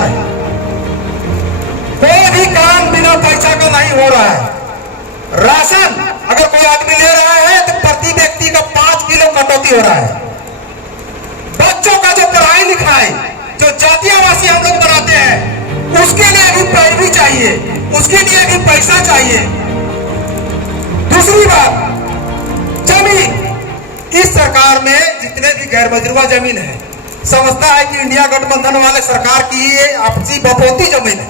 बेरोजगार है, कोई भी काम बिना पैसा का नहीं हो रहा है। राशन अगर कोई आदमी ले रहा है तो प्रति व्यक्ति का 5 किलो कटौती हो रहा है। बच्चों का जो पढ़ाई लिखाई जो जातीय आवासीय हम लोग बनाते हैं उसके लिए भी पैरवी चाहिए, उसके लिए भी पैसा चाहिए। दूसरी बात, जमीन, इस सरकार में जितने भी गैर मजरूबा जमीन है समझता है कि इंडिया गठबंधन वाले सरकार की ये आपसी बपौती जमीन है।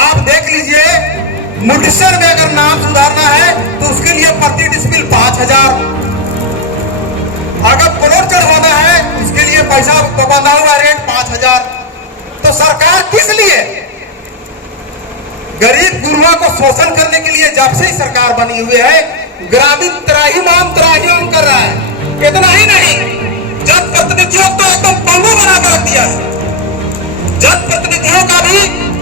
आप देख लीजिए, मुंडेसर में अगर नाम सुधारना है तो उसके लिए प्रति डिस्मिल 5,000, अगर प्लॉट चढ़वाना है उसके लिए पैसा बना हुआ रेट 5,000। तो सरकार किस लिए? गरीब गुरुआ को शोषण करने के लिए जब से ही सरकार बनी हुई है ग्रामीण त्राहिमाम कर रहा है। इतना ही नहीं, जनप्रतिनिधियों को एकदम पंगु बना कर रख दिया है। जनप्रतिनिधियों का भी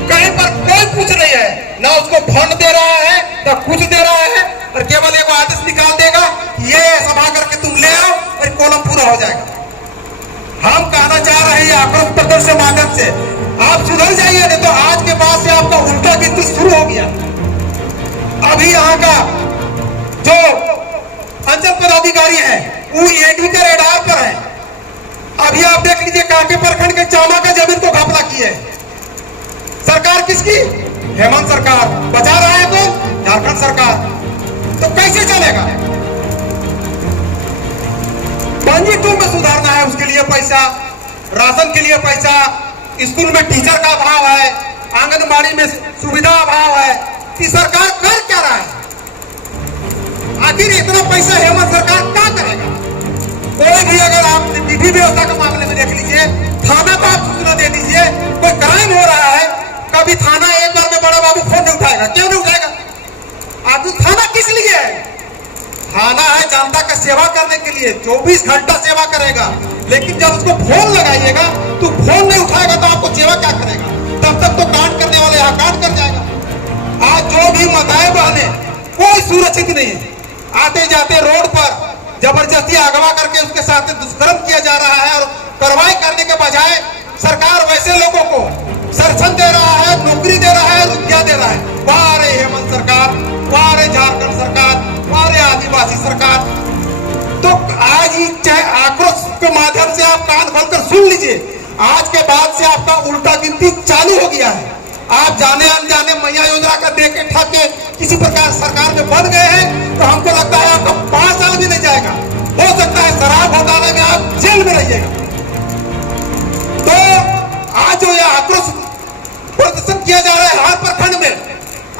कहीं पर कोई कुछ नहीं है, ना उसको फंड दे रहा है ना कुछ दे रहा है, और केवल एक आदेश निकाल देगा, ये सभा करके तुम ले आओ और कॉलम पूरा हो जाएगा। हम कहना चाह रहे हैं आक्रोश प्रदर्शन के माध्यम से आप सुधर जाइए, नहीं तो आज के बाद से आपका उल्टा गिनती शुरू हो गया। अभी यहाँ का जो अंचल पदाधिकारी है वो ईडी के रेडार पर है। अभी आप देख लीजिए कांके प्रखंड के चामा का जमीन को घपला की है सरकार। किसकी? हेमंत सरकार। बचा रहा है कौन? झारखंड सरकार। तो कैसे चलेगा? पंजी टू में सुधारना है, उसके लिए पैसा, राशन के लिए पैसा, स्कूल में टीचर का अभाव है, आंगनबाड़ी में सुविधा अभाव है। कि सरकार कर क्या रहा है? आखिर इतना पैसा हेमंत सरकार क्या करेगा? कोई भी अगर आप विधि व्यवस्था के मामले में देख लीजिए, थाना को आप सूचना दे दीजिए, कोई क्राइम हो रहा है, कभी थाना एक बार में बड़ा बाबू फोन नहीं उठाएगा। क्यों नहीं उठाएगा? आखिर थाना किस लिए है? थाना है जनता का सेवा करने के लिए, 24 घंटा सेवा करेगा। लेकिन जब उसको फोन लगाइएगा तो फोन नहीं उठाएगा तो आपको सेवा क्या करेगा? तब तक तो कांड करने वाले यहाँ कांड कर जाएगा। आज जो भी माताएं बहने कोई सुरक्षित नहीं है। आते जाते रोड पर जबरदस्ती अगवा करके उसके साथ दुष्कर्म किया जा रहा है, और कार्रवाई करने के बजाय सरकार वैसे लोगों को संरक्षण दे रहा है, नौकरी दे रहा है, रुपया दे रहा है। वाह रे हेमंत सरकार, वाह रे झारखंड सरकार, वाह रे आदिवासी सरकार। तो आज ही चाहे आक्रोश के माध्यम से आप कान खोलकर सुन लीजिए, आज के बाद से आपका उल्टा गिनती चालू हो गया है। आप जाने अनजाने मैया योजना का देख के ठाके किसी प्रकार सरकार में बन गए हैं, तो हमको लगता है आपका 5 साल भी नहीं जाएगा। हो सकता है शराब घोटाले में आप जेल में रहिएगा। तो आज जो यह आक्रोश प्रदर्शन किया जा रहा है हर प्रखंड में,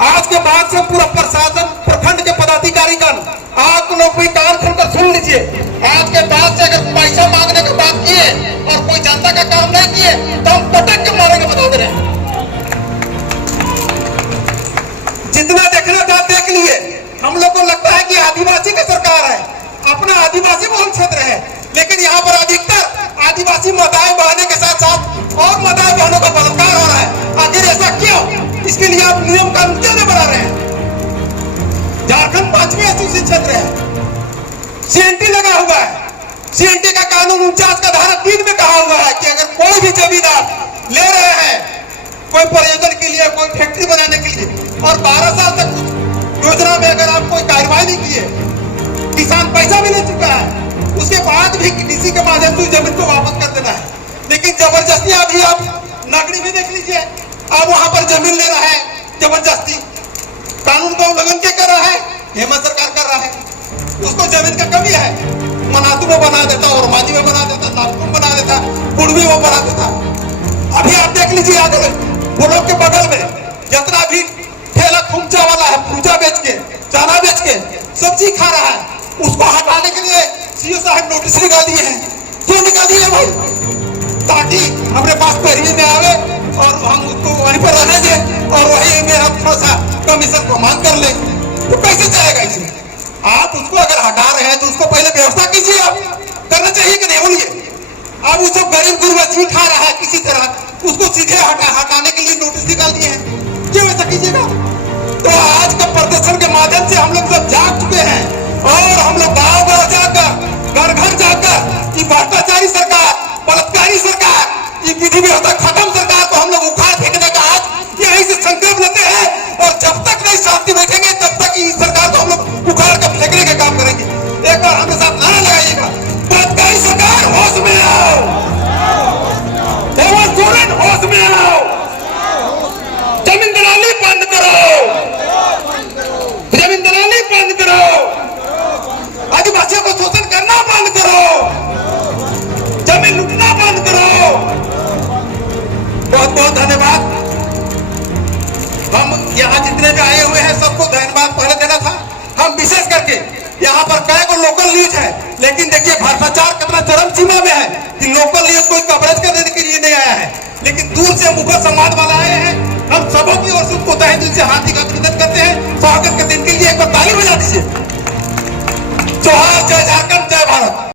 आज के बाद से पूरा प्रशासन, प्रखंड के पदाधिकारी का आप लोग भी कान खोलकर सुन लीजिए। आज के बाद से अगर पैसा मांगने की बात किए और कोई जनता का काम नहीं किए तो हम पटक के मारेंगे, बता दे रहे हैं। जितना देखना था देख लिए। हम लोग को लगता है कि आदिवासी की सरकार है, अपना आदिवासी बहुल क्षेत्र है, लेकिन यहाँ पर अधिकतर आदिवासी माताएं बहने के साथ साथ और माताएं बहनों का बलात्कार हो रहा है। आखिर ऐसा क्यों? इसके लिए आप नियम कानून क्यों नहीं बना रहे हैं? झारखंड 5वीं अनुसूचित क्षेत्र है, सीएनटी लगा हुआ है। सीएनटी का कानून 49 का धारा 3 में कहा हुआ है कि अगर कोई भी जमींदार ले रहे हैं कोई प्रयोजन के लिए, कोई फैक्ट्री बनाने के लिए, और 12 साल तक योजना में अगर आप कोई कार्रवाई नहीं किए, किसान पैसा भी ले चुका है, उसके बाद भी डीसी के माध्यम से जमीन को वापस कर देना है। लेकिन जबरदस्ती अभी आप नागरिक भी देख लीजिए, अब वहां पर जमीन ले रहा है जबरदस्ती। कानून का उल्लंघन क्या कर रहा है? हेमंत सरकार कर रहा है। उसको जमीन का कमी है, मनातू में बना देता, और मांझी में बना देता, नागपुर बना देता, बुढ़वी में बना देता। अभी आप देख लीजिए आगे बुढ़ों के बगल में जितना भी ठेला खुमचा वाला है, पूजा बेच के, चना बेच के सब्जी खा रहा है, उसको हटाने के लिए सीओ साहब नोटिस निकाल दिए हैं। क्यों निकाल दिए भाई? ताकि हमारे पास पैरवी में आवे और हम उसको वहीं पर रहने दें और वहीं में हम थोड़ा सा कमीशन को मांग कर ले। तो कैसे चलेगा इसमें? आप उसको अगर हटा रहे हैं तो उसको पहले व्यवस्था कीजिए। आप करना चाहिए कि नहीं? बोलिए। अब वो सब गरीब गुरबा जी खा रहा है किसी तरह, उसको सीधे हटाने के लिए नोटिस निकाल दिए हैं। क्यों ऐसा कीजिएगा? तो आज का प्रदर्शन के माध्यम से हम लोग सब जाग चुके हैं, और हम लोग गाँव-गाँव जाकर, घर-घर जाकर, ये भ्रष्टाचारी सरकार, बलात्कारी सरकार, ये विधि व्यवस्था खत्म सरकार को यहाँ पर कई को लोकल न्यूज है, लेकिन देखिए भ्रष्टाचार कितना चरम सीमा में है कि लोकल न्यूज कोई कवरेज करने के लिए नहीं आया है, लेकिन दूर से मुगल समाज वाला आए हैं। हम सबों की ओर से उनको तहे दिल से हार्दिक अभिनंदन करते हैं। स्वागत के दिन के लिए एक बार ताली बजा दीजिए।